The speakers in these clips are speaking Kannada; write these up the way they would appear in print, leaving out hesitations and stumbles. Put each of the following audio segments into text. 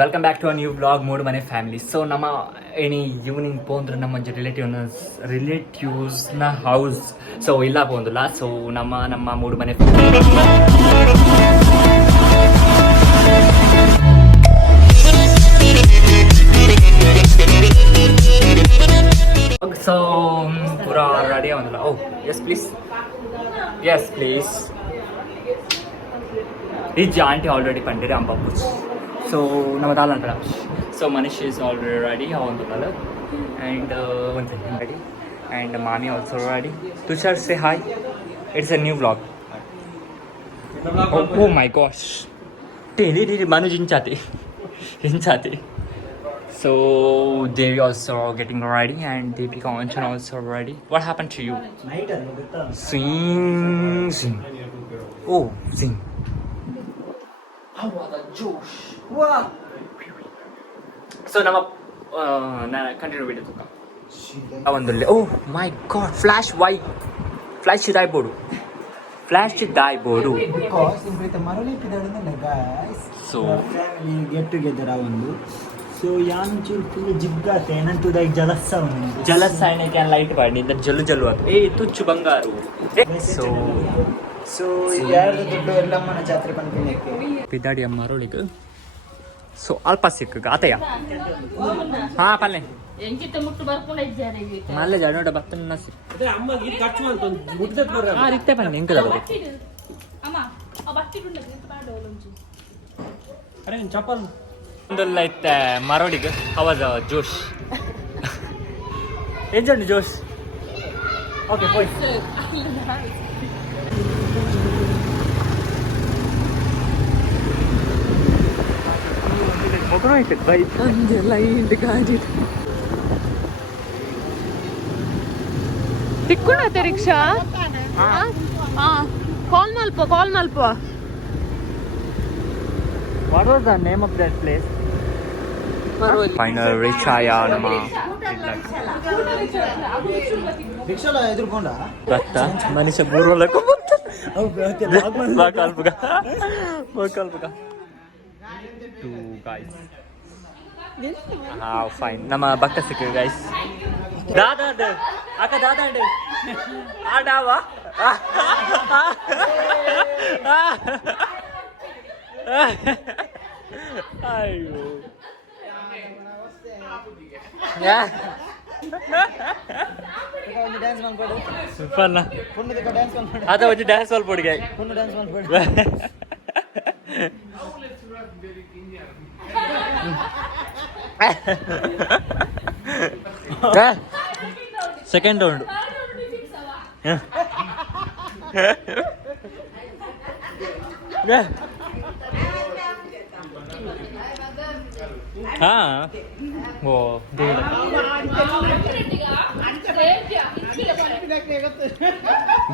Welcome back to a new vlog ಮೂಡ್ ಮನೆ ಫ್ಯಾಮಿಲಿ. ಸೊ ನಮ್ಮ ಏನಿ ಈವ್ನಿಂಗ್ ಪೋಂದ್ರೆ ನಮ್ಮ ರಿಲೇಟಿವ್ಸ್ನ ಹೌಸ್ ಸೊ ಇಲ್ಲ ಪೋಂದಿಲ್ಲ. ಸೊ ನಮ್ಮ ಮೂಡ್ ಮನೆ ಸೊ ಪೂರಾ ರೆಡಿ ಆಗೋದಿಲ್ಲ. Oh yes please, yes please. ಈ ಆಂಟಿ ಆಲ್ರೆಡಿ ಪಂಡಿರಿ ಅಂಬಪ್ಪು. So namadal antara. So Manish is already ready on the color, and one second ready, and Mami also ready. Tushar, say hi. It's a new vlog. Oh my gosh. Didi Manu Jinchati. So Devi also getting ready, and Deepika Anchene also ready. What happened to you? Sing. Oh, sing. How was the Josh? Wow. So nama continue video tuka. Avandule. Oh my god, flash why? Flash die bodu. Because imprita maroli pidadunna guys. So family get together avandu. So yan chul full jigga tenantu dai jalassa undi. Jalassa ayne can light padi inda jallu atu. Hey tuchu bangaru. So ಯಾರ್ದು ದುಡ್ಡು ಎಲ್ಲಮ್ಮನ ಜಾತ್ರೆ ಪಂಪಿನಕ್ಕೆ ಪಿದಾಡಿ ಅಮ್ಮರೋಳಿಗೆ. ಸೊ ಅಲ್ಪ ಸಿಕ್ಕ ಆತಯ್ಯ ಹಾ ಪಲ್ಲೆ ಎಂಕಿತ ಮುಟ್ಟು ಬರ್ಕೊಂಡು ಇದ್ದಾರೆ ಮಲ್ಲೆ ಜಾಡೋಡ ಬತ್ತನ ನಸಿ ಅದೇ ಅಮ್ಮ ಈ ಖರ್ಚು ಮಾಡ್ತ ಮುಟ್ಟದೆ ಬರ ಆ ರೀತಿ ಪನ್ನೆ ಎಂಕದ ಬರ ಅಮ್ಮ ಆ ಬಟ್ಟಿ ಡುಂಡ ಅಂತ ಬಾಡೋಲಂಚು ಅರೆ ಚಪ್ಪಲ್ ಒಂದಲ್ಲ ಇತ್ತೆ ಮರೋಳಿಗೆ ಅವಾಜ ಜೋಶ್ ಎಂಜಂಡು ಜೋಶ್. ಓಕೆ ಹೋಯ್ ತಿಕ್ಕೊಂಡತೆ ರಿಕ್ಷಾ ಕಾಲ್ ಮಲ್ಪ. What was the name of that place? Final reach aya ನಮ್ಮ ರಿಕ್ಷಾಲ ಎದುರ್ಕೊಂಡ ಬತ್ತ ಮನುಷ್ಯ ಬೂರೋಲಕ್ಕೆ ಬಂತ ಬಾಕಲ್ಪುಗ ಟು ಗೈಸ್. ಹಾಂ ಫೈನ್ ನಮ್ಮ ಬಕ್ಕ ಸಿಕ್ಕ ಗೈಸ್. ದಾದಾ ಅಕ್ಕ ದಾದಾ ಆಡಾವಾ ಅಯ್ಯೋ ಡ್ಯಾನ್ಸ್ ಮಾಡ್ಕೊಡು ಸೂಪರ್ನ ಪುಣ್ಣದಕ್ಕ ಡ್ಯಾನ್ಸ್ ಮಾಡ್ಕೊಡು ಅದ ವಚ್ಚಿ ಡ್ಯಾನ್ಸ್ ಮಾಡ್ಕೊಡಿಗೆ ಪುಣ್ಣ ಡ್ಯಾನ್ಸ್ ಮಾಡ್ಕೊಡು. ಸೆಕೆಂಡ್ ರೌಂಡ್ ಹಾ ಓ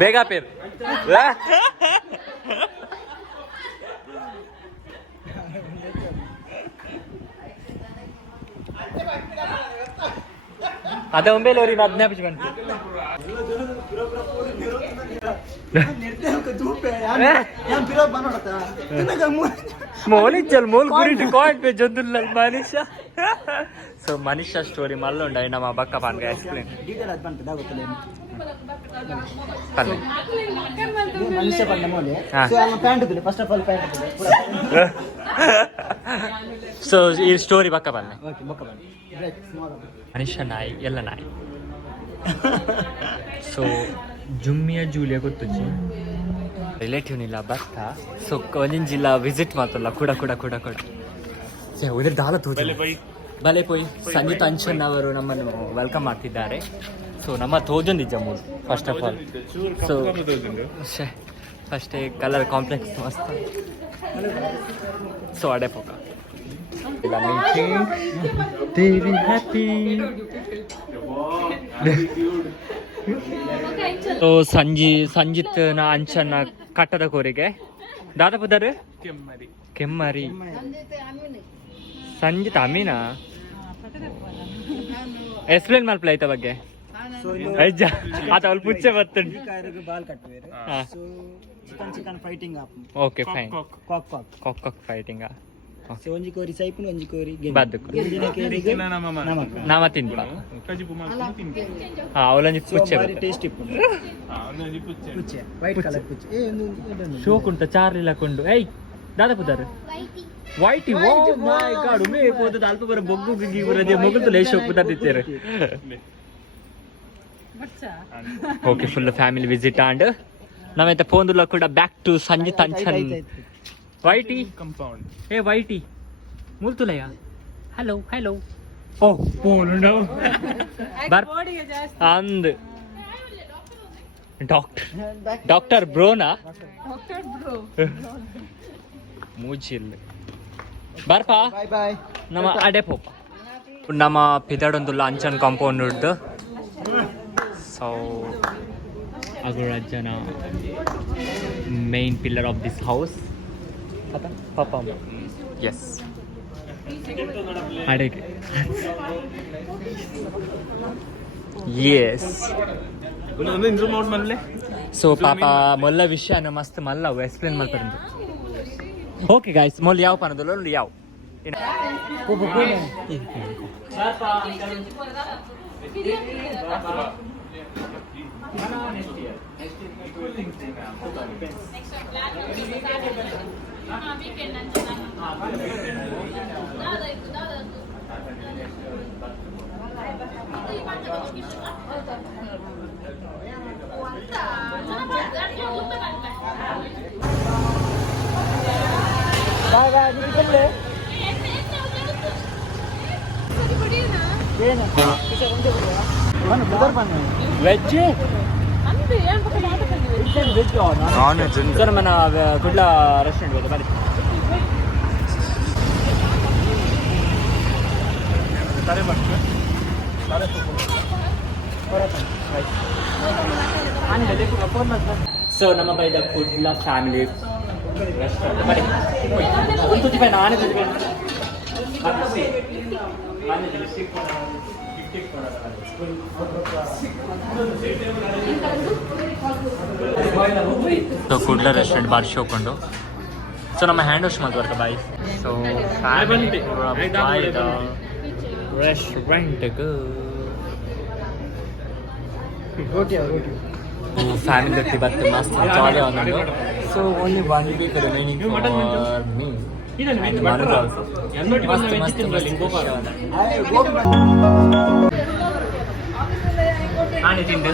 ಬೇಗ ಪೇರ್ ಅದ ಒಂಬೇಲೆ ಅವ್ರಿಗೆ ಹದಿನಾಪಿಸಿ ಬಂತು మోలించాలి మోల్ గురించి కాయిన్ పే జొద్దుల్ల మనిషా. సో మనిషా స్టోరీ మళ్ళీ ఉండాలి ನಮ್ಮ ಬಕ್ಕ ಪಾನ್ಗೆ ಎಕ್ಸ್ಪ್ಲೇನ್ ಡೀಟೇಲ್ ಅದು ಬಂತದ ಗೊತ್ತಿಲ್ಲ ಪಲ್ಲೆ ಮನುಷ್ಯ ಪಂಡ ಮೋಲೆ. ಸೊ ಅಮ್ಮ ಪ್ಯಾಂಟ್ ಇದ್ದಿಲ್ಲ ಫಸ್ಟ್ ಆಫ್ ಆಲ್ ಪ್ಯಾಂಟ್ ಇದ್ದಿಲ್ಲ. ಸೊ ಈ ಸ್ಟೋರಿ ಬಕ್ಕ ಪಲ್ಲೆ ಓಕೆ ಬಕ್ಕ ಬನ್ನಿ ಮನುಷ್ಯ ನಾಯಿ ಎಲ್ಲ ನಾಯಿ. ಸೊ ಜುಮ್ಮಿಯ ಜೂಲಿಯ ಗೊತ್ತುಜ್ಜಿ ರಿಲೇಟಿವ್ ಇಲ್ಲ ಬರ್ತಾ. ಸೊ ಒಂದಿನ ಜಿಲ್ಲಾ ವಿಸಿಟ್ ಮಾತಲ್ಲ ಕೂಡ ಉದ್ರ ದಾಲ ತೋಜ ಬಲೆ ಪೋಯ್ ಸಂಗೀತ ಅಂಚನ್ ಅವರು ನಮ್ಮನ್ನು ವೆಲ್ಕಮ್ ಮಾಡ್ತಿದ್ದಾರೆ. ಸೊ ನಮ್ಮ ತೋಜೊಂದು ಜಮ್ಮು ಫಸ್ಟ್ ಆಫ್ ಆಲ್. ಸೊ ಫಸ್ಟೇ ಕಲರ್ ಕಾಂಪ್ಲೆಕ್ಸ್ ಮಸ್ತ್. ಸೊ ಅಡೆ ಪೋಕ ಸೊ ಸಂಜಿತ್ನ ಅಂಚನ್ನ ಕಟ್ಟದ ಕೋರಿಗೆ ದಾದಾಪುದರು ಕೆಮ್ಮರಿ ಸಂಜಿತ್ ಅಮೀನಾ ಎಕ್ಸ್ಪ್ಲೇನ್ ಮಾಡ್ಪ್ಲ ಐತ ಬಗ್ಗೆ ಅಜ್ಜ ಆತ ಅಲ್ಲಿ ಪುಚ್ಚೆ ಬರ್ತುಂಟು ಬಾಲ್ ಕಟ್ಟುವೇರು. So chicken fighting okay fine cock cock fighting so ಒಂಜಿ ಕೋರಿ ಸೈಪುನು ಒಂಜಿ ಕೋರಿ ಬದುಕು ನಮಕ್ ನಾಮ ತಿನ್ಪ ಅವಲಂಜಿ ಪುಚ್ಚೆ ಟೇಸ್ಟ್ ಇಪ್ಪುಂಡು ಪುಚ್ಚೆ ವೈಟ್ ಕಲರ್ ಪುಚ್ಚೆ ಏ ಒಂದು ಶೋಕುಂಟ ಚಾರ್ಲಿಲ ಕೊಂಡು ಏಯ್ ದಾದ ಪುದಾರು ವೈಟ್ ಓ ಮೈ ಗಾಡ್ ಉಮೆ ಪೋದ ಅಲ್ಪ ಬರ ಬೊಗ್ಗು ಗಿಗಿ ಬರದೆ ಮೊಗಲ್ತು ಲೇ ಶೋಕ್ ಪುದಾತಿತ್ತೇರೆ okay full family visit and ನಾವೈತೆ ಪೋಂದುಲ ಕೂಡ ಬ್ಯಾಕ್ ಟು ಸಂಜೆ ತಂಚನ್ ವೈಟಿ ಕಂಪೌಂಡ್ ಏ ವೈಟಿ ಮುಲ್ತುಲಯ ಹಲೋ ಹಲೋ ಓ ಪೋನುಂಡ ಬರ್ ಅಂದ್ ಡಾಕ್ಟರ್ ಬ್ರೋನಾ ಮೂಜಿಲ್ ಬರ್ಪಾ ಬಾಯ್ ಬಾಯ್ ನಮ್ಮ ಅಡೆ ಪೋಪ ನಮ್ಮ ಪಿದಾಡೊಂದುಲ್ಲ ಅಂಚನ್ ಕಾಂಪೌಂಡ್ ಉಡ್ದು ಸೊ ಅಗುರಜ್ಜನ main pillar of this house ಪಾಪ ಎಸ್ ಅಡೆಗೆ ಎಸ್ ಸೊ ಪಾಪ ಮೊಲ್ಲ ವಿಷಯನ ಮಸ್ತ್ ಮಲ್ಲ ಅವು ಎಕ್ಸ್ಪ್ಲೇನ್ ಮಾಡ್ತಾರೆ ಓಕೆ ಗಾಯ್ಸ್ ಮೊಲ್ಲ ಯಾವ ಪನದಲ್ಲ ಯಾವ ಬಾಯ್ ಬಾಯ್ ನಿಮಗೆ ಏನು ವೆಜ್ ನಾನ್ ವೆಜ್ ಸರ್ మన గుడ్ల రెస్టారెంట్ పోతే మరి సరే బట్టు సరే సో ನಮ್ಮ ಬೈದ ಕುಡ್ಲ ಫ್ಯಾಮಿಲಿ ರೆಸ್ಟೋರೆಂಟ್ ಬನ್ನಿ ಒಂದು ತುದಿಪೈ ನಾನೇ ತುದಿಪೈ ಸೊ ಕುಡ್ಲ ರೆಸ್ಟೋರೆಂಟ್ ಬಾರಿ ಶೋಕೊಂಡು ಸೊ ನಮ್ಮ ಹ್ಯಾಂಡ್ ವಾಶ್ ಮಾಡ್ಬಾರ್ಕ ಬಾಯ್ ಸೊ ರೆಸ್ಟೋರೆಂಟ್ಗೆ ಫ್ಯಾಮಿಲಿ ಜೊತೆ ಬರ್ತದೆ ಮಸ್ತ್ ಜಾಲಿ ಆಗೋದು so only 1 week remaining for me and Manu also mast ಆನೆ ತಿಂದು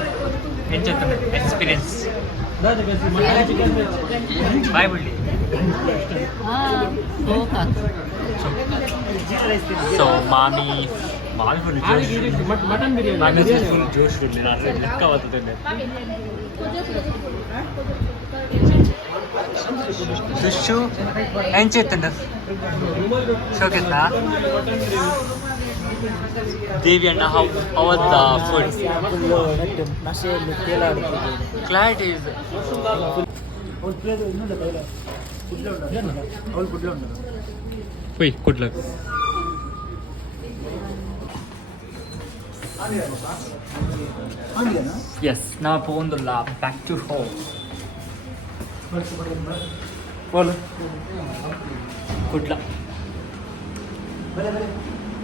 ಎಂಚತ್ತುಂಡು ಎಕ್ಸ್ಪೀರಿಯನ್ಸ್ ಬಾಯ್ ಬಿಡ್ಲಿ ಸೊ ಮಾಮಿ ಫುಲ್ ಮಟನ್ ಬಿರಿಯಾನಿ ಫುಲ್ ಜೋಶ್ ಇರಲಿಲ್ಲ ಲೆಕ್ಕ ಬರ್ತದೆ ದುಶ್ಶು ಎಂಚೆತ್ತುಂಡು ಶೋಕೆತ್ತಾ ದೇವಿ ಅಣ್ಣ how the food clarity is ಹೋಯ್ ಕುಡ್ಲ ಎಸ್ ನಾವು ಪೋಂದುಲ್ಲ ಬ್ಯಾಕ್ ಟು ಹೋಮ್ बोलो कुठला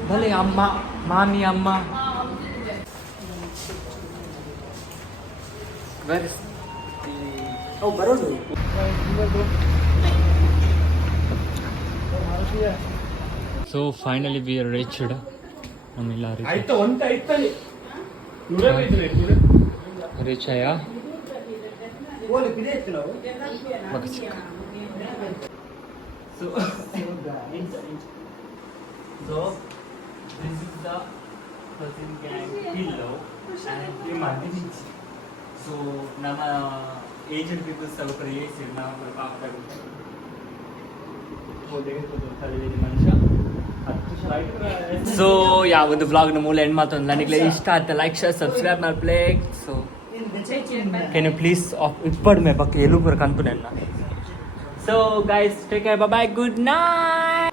भले अम्मा मामी अम्मा बरोबर so finally we are reached ನಮ್ಮೆಲ್ಲ ರೀಚ್ ಆಯಾ So this is the cousin gang pillow and imagine. So nama aged people salukare yesi nama paakta so yeah ಒಂದು vlog ನ ಮೂಲ ಎಂಡ್ ಮಾಡ್ತಂದ ನನಗೆ ಇಷ್ಟ ಆಯ್ತು ಲೈಕ್ ಶೇರ್ ಸಬ್ಸ್ಕ್ರೈಬ್ ಮಾಡ್ಪ್ಲೇ ಸೊ can you please ಇಪ್ಪಡ್ ಮೇ ಪಕ್ಕ ಎಲ್ಲೂ ಬರ ಕಂತು ನನ್ನ so guys take care bye bye good night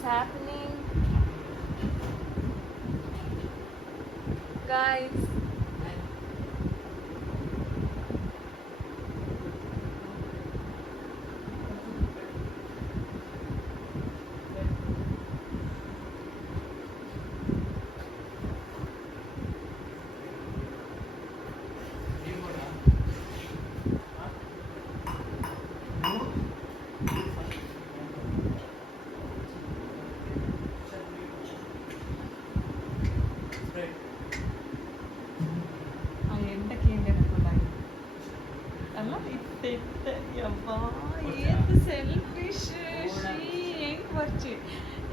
is happening? Guys. ఆ ఎండకి ఏం తినకుండా అలా అబ్బా ఏంది సెల్ఫిష్ ఏం వచ్చి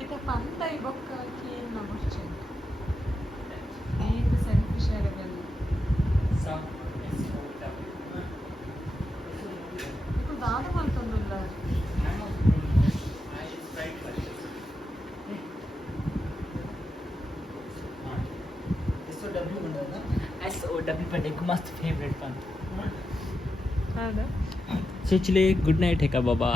ఇక పంత బొక్కకి ఏం నమ్మచ్చు ఏంది సెల్ఫిష్ అడగదు ఇప్పుడు దాదాపు వెళ్తుందా SOW पण एक मस्त फेवरेट पण అదా चिचले गुड नाईट है का बाबा